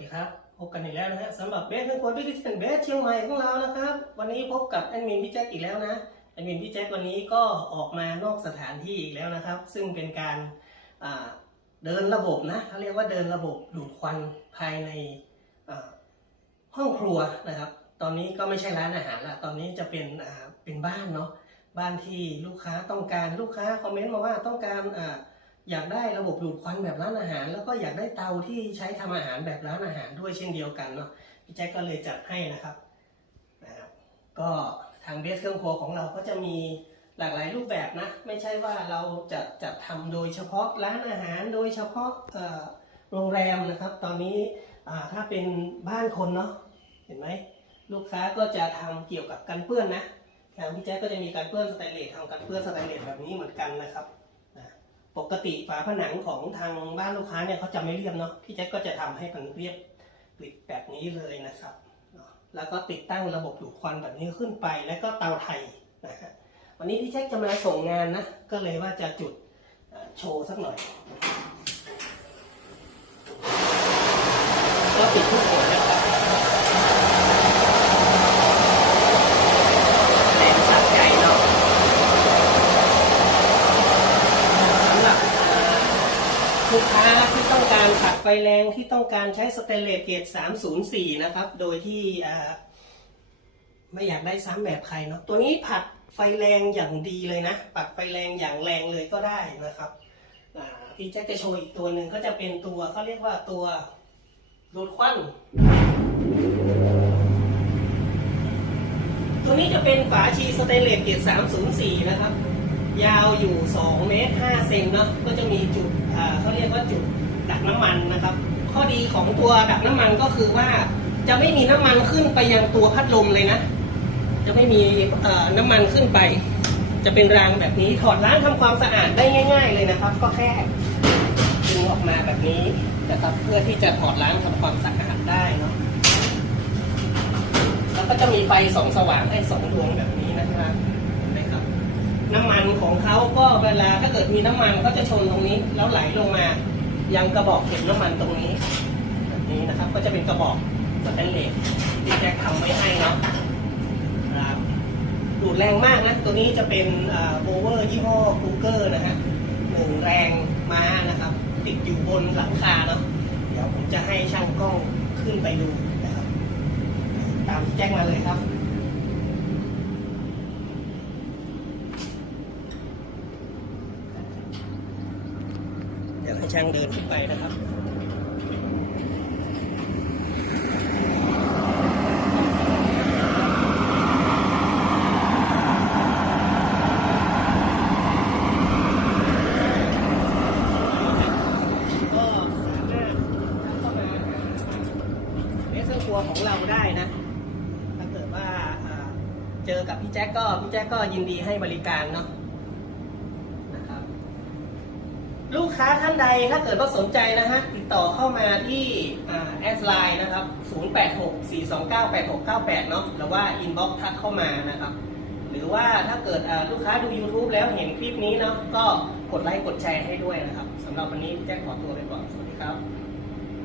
ดีครับ พบกันอีกแล้วนะฮะสำหรับเบสเป็นคนพิธีเป็นเบสเชียงใหม่ของเรานะครับ วันนี้พบกับแอดมินพี่แจ็คอีกแล้วนะแอดมินพี่แจ็ควันนี้ก็ออกมานอกสถานที่อีกแล้วนะครับ ซึ่งเป็นการเดินระบบนะเขาเรียกว่าเดินระบบดูดควันภายในห้องครัวนะครับ ตอนนี้ก็ไม่ใช่ร้านอาหารละตอนนี้จะเป็นเป็นบ้านเนาะบ้านที่ลูกค้าต้องการลูกค้าคอมเมนต์มาว่าต้องการอ่า อยากได้ระบบดูดควันแบบร้านอาหาร แล้วก็อยากได้เตาที่ใช้ทำอาหารแบบร้านอาหารด้วยเช่นเดียวกันเนาะพี่แจ็คก็เลยจัดให้นะครับนะครับก็ทางเบสเครื่องครัวของเราก็จะมีหลากหลายรูปแบบนะ ไม่ใช่ว่าเราจะจัดทำโดยเฉพาะร้านอาหาร โดยเฉพาะโรงแรมนะครับ ตอนนี้ถ้าเป็นบ้านคนเนาะเห็นไหมลูกค้าก็จะทำเกี่ยวกับกันเปื้อนนะทางพี่แจ็คก็จะมีการเปื้อนสแตนเลสทำกันเปื้อนสแตนเลสแบบนี้เหมือนกันนะครับ ปกติฝาผนังของทางบ้านลูกค้าเนี่ยเขาจะไม่เรียบเนาะพี่แจ็คก็จะทำให้มันเรียบกริบแบบนี้เลยนะครับ แล้วก็ติดตั้งระบบดูดควันแบบนี้ขึ้นไป แล้วก็เตาไทยนะฮะวันนี้พี่แจ็คจะมาส่งงานนะ ก็เลยว่าจะจุดโชว์สักหน่อย ก็ปิดทุกหัวนะครับแรงสับใหญ่เนาะ สำหรับลู กค้าที่ต้องการขัดไฟแรงที่ต้องการใช้สเตนเลสเกรด304 นะครับ โดยที่ไม่อยากได้ซ้ำแบบใครเนาะตัวนี้ผัดไฟแรงอย่างดีเลยนะ ปัดไฟแรงอย่างแรงเลยก็ได้นะครับพี่แจ็คจะโชว์อีกตัวหนึ่งก็จะเป็นตัวเขาเรียกว่าตัวดูดควันตัวนี้จะเป็นฝาชีสเตนเลสเกรด304 นะครับ ยาวอยู่ 2 เมตร 5 เซนเนาะก็จะมีจุดเขาเรียกว่าจุดดักน้ำมันนะครับ ข้อดีของตัวดักน้ำมันก็คือว่าจะไม่มีน้ำมันขึ้นไปยังตัวพัดลมเลยนะ จะไม่มีน้ำมันขึ้นไป จะเป็นรางแบบนี้ถอดล้างทำความสะอาดได้ง่าย ๆ เลยนะครับ ก็แค่ดึงออกมาแบบนี้นะครับเพื่อที่จะถอดล้างทำความสะอาดได้เนาะแล้วก็จะมีไฟสองสว่างให้สองดวงแบบนี้นะครับ น้ำมันของเขาก็เวลาถ้าเกิดมีน้ำมันก็จะชนตรงนี้ แล้วไหลลงมา ยังกระบอกเก็บน้ำมันตรงนี้แบบนี้นะครับ ก็จะเป็นกระบอกสแตนเลสที่แจ็คทำไว้ให้เนาะครับดูดแรงมากนะตัวนี้จะเป็นโบเวอร์ยี่ห้อคูเกอร์นะฮะหนึ่งแรงม้านะครับ ติดอยู่บนหลังคาเนาะเดี๋ยวผมจะให้ช่างกล้องขึ้นไปดูนะครับ ตามแจ้งมาเลยครับ ดี๋ยวให้ช่างเดินขึ้นไปนะครับก็สามารถเข้ามาเลเซอร์ครัวของเราได้นะ ถ้าเกิดว่าอ่าเจอกับพี่แจ็คก็พี่แจ็คก็ยินดีให้บริการเนาะนะครับ ลูก ค้าท่านใดถ้าเกิดว่าสนใจนะฮะติดต่อเข้ามาที่แอดไลน์นะครับ 0864298698 เนาะหรือว่าอินบ็อกซ์ทักเข้ามานะครับ หรือว่าถ้าเกิดลูกค้าดู YouTube แล้วเห็นคลิปนี้เนาะก็กดไลค์กดแชร์ให้ด้วยนะครับสำหรับวันนี้แจ้งขอตัวไปก่อน สวัสดีครับ